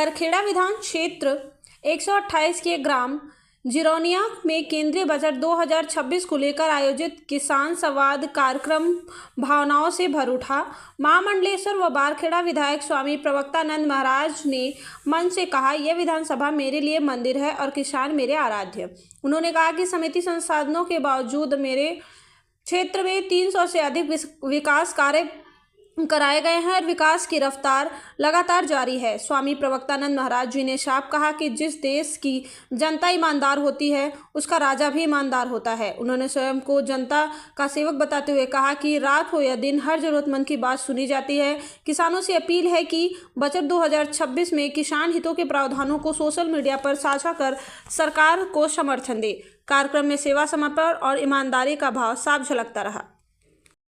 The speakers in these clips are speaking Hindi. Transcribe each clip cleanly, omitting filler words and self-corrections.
बरखेड़ा विधान क्षेत्र 128 के ग्राम जिरौनिया में केंद्रीय बजट 2026 को लेकर आयोजित किसान संवाद कार्यक्रम भावनाओं से भर उठा। महामंडलेश्वर व बारखेड़ा विधायक स्वामी प्रवक्तानंद महाराज ने मंच से कहा, यह विधानसभा मेरे लिए मंदिर है और किसान मेरे आराध्य। उन्होंने कहा कि समिति संसाधनों के बावजूद मेरे क्षेत्र में 300 से अधिक विकास कार्य कराए गए हैं और विकास की रफ्तार लगातार जारी है। स्वामी प्रवक्तानंद महाराज जी ने साफ कहा कि जिस देश की जनता ईमानदार होती है उसका राजा भी ईमानदार होता है। उन्होंने स्वयं को जनता का सेवक बताते हुए कहा कि रात हो या दिन हर जरूरतमंद की बात सुनी जाती है। किसानों से अपील है कि बजट 2026 में किसान हितों के प्रावधानों को सोशल मीडिया पर साझा कर सरकार को समर्थन दे। कार्यक्रम में सेवा, समर्पण और ईमानदारी का भाव साफ झलकता रहा।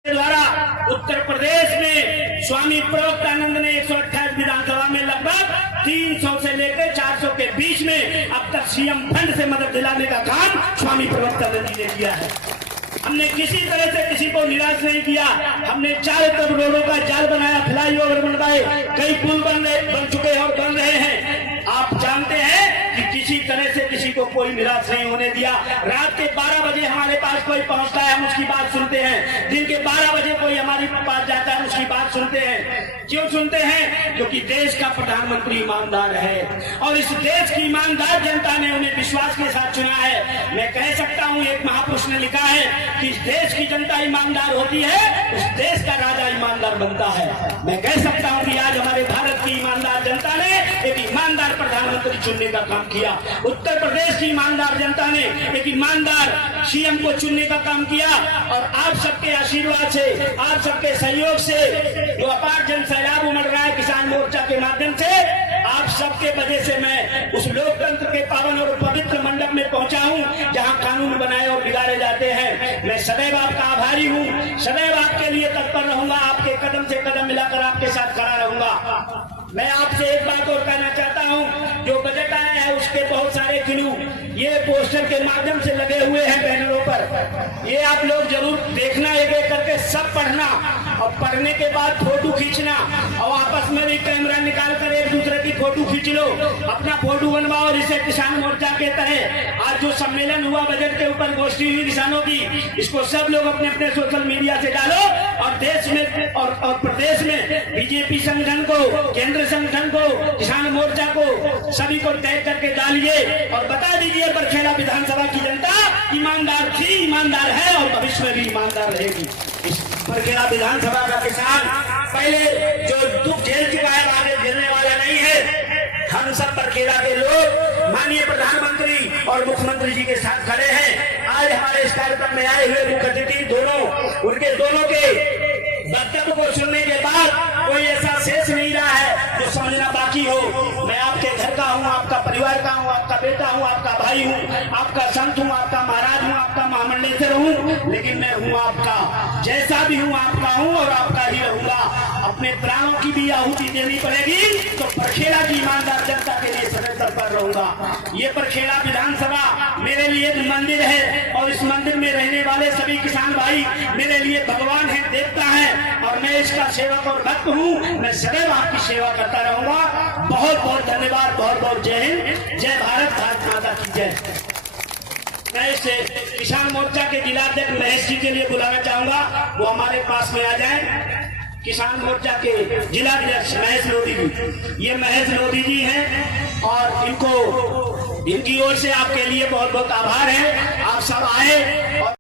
द्वारा उत्तर प्रदेश में स्वामी प्रवक्तानंद ने 128 विधानसभा में लगभग 300 से लेकर 400 के बीच में अब तक सीएम फंड से मदद दिलाने का काम स्वामी प्रवक्तानंद जी ने किया है। हमने किसी तरह से किसी को निराश नहीं किया। हमने चारों तरफ रोडों का जाल बनाया, फ्लाईओवर बनवाए, कई पुल बन चुके हैं और बन रहे हैं। आप जानते हैं कि किसी तरह से किसी को कोई निराश नहीं होने दिया। रात के 12 बजे हमारे पास कोई पहुंचता है, हम उसकी बात सुनते हैं। दिन के 12 बजे कोई हमारे पास जाता है, उसकी बात सुनते हैं। क्यों सुनते हैं? क्योंकि देश का प्रधानमंत्री ईमानदार है और इस देश की ईमानदार जनता ने उन्हें विश्वास के साथ चुना है। मैं कह सकता हूं, एक महापुरुष ने लिखा है कि इस देश की जनता ईमानदार होती है, उस देश का राजा ईमानदार बनता है। मैं कह सकता हूं कि आज हमारे भारत की ईमानदार जनता ने एक ईमानदार प्रधानमंत्री चुनने का काम किया। उत्तर प्रदेश की ईमानदार जनता ने एक ईमानदार सीएम को चुनने का काम किया और आप सबके आशीर्वाद से, आप सबके सहयोग से जो अपार जन सैलाब उमड़ रहा है किसान मोर्चा के माध्यम से, आप सबके वजह से मैं उस लोकतंत्र के पावन और पवित्र मंडप में पहुंचा हूं जहां कानून बनाए और बिगाड़े जाते हैं। मैं सदैव आपका आभारी हूं, सदैव आपके लिए तत्पर रहूंगा, आपके कदम से कदम मिलाकर आपके साथ खड़ा रहूंगा। मैं आपसे एक बात और कहना चाहता हूं, जो बजट आया है उसके बहुत सारे क्लू ये पोस्टर के माध्यम से लगे हुए हैं बैनरों पर। ये आप लोग जरूर देखना, एक एक करके सब पढ़ना और पढ़ने के बाद फोटो खींचना और आपस में भी कैमरा निकाल कर एक दूसरे की फोटो खींच लो, अपना फोटो बनवाओ और इसे किसान मोर्चा के तरह आज जो सम्मेलन हुआ बजट के ऊपर, गोष्ठी हुई किसानों की, इसको सब लोग अपने अपने सोशल मीडिया से डालो और देश में और प्रदेश में बीजेपी संगठन को, केंद्र संगठन को, किसान मोर्चा को, सभी को टैग करके डालिए और बता दीजिए बरखेड़ा विधानसभा की जनता ईमानदार थी, ईमानदार है और भविष्य में भी ईमानदार रहेगी। इस बरखेड़ा विधानसभा का किसान पहले जो दुख झेल चुका है आगे झेलने वाला नहीं है। हम सब बरखेड़ा के लोग माननीय प्रधानमंत्री और मुख्यमंत्री जी के साथ खड़े हैं। आज हमारे इस कार्यक्रम में आए हुए मुख्य अतिथि उनके दोनों के वक्तव्य को सुनने के बाद कोई ऐसा शेष नहीं रहा है जो समझना बाकी हो। मैं आपके घर का हूँ, आपका परिवार का हूँ, आपका बेटा हूँ, आपका भाई हूँ, आपका संत हूँ, आपका महाराज हूँ, आपका महामंडलेश्वर हूँ, लेकिन मैं हूँ आपका, जैसा भी हूँ आपका हूँ और आपका ही रहूंगा। अपने प्राणों की भी आहुति देनी पड़ेगी तो बरखेड़ा की ईमानदार जनता के लिए सदैव तत्पर रहूंगा। ये बरखेड़ा विधानसभा मेरे लिए एक मंदिर है और इस मंदिर में रहने वाले सभी किसान भाई मेरे लिए भगवान है, देवता है और मैं इसका सेवक और भक्त हूँ। मैं सदैव आपकी सेवा करता रहूंगा। बहुत बहुत धन्यवाद, बहुत बहुत जय हिंद, जय भारत, भारत माता की जय। मैं इस किसान मोर्चा के जिलाध्यक्ष महेश जी के लिए बुलाना चाहूंगा, वो हमारे पास में आ जाए। किसान मोर्चा के जिलाध्यक्ष महेश लोधी जी, ये महेश लोधी जी हैं और इनकी ओर से आपके लिए बहुत बहुत आभार है। आप सब आए और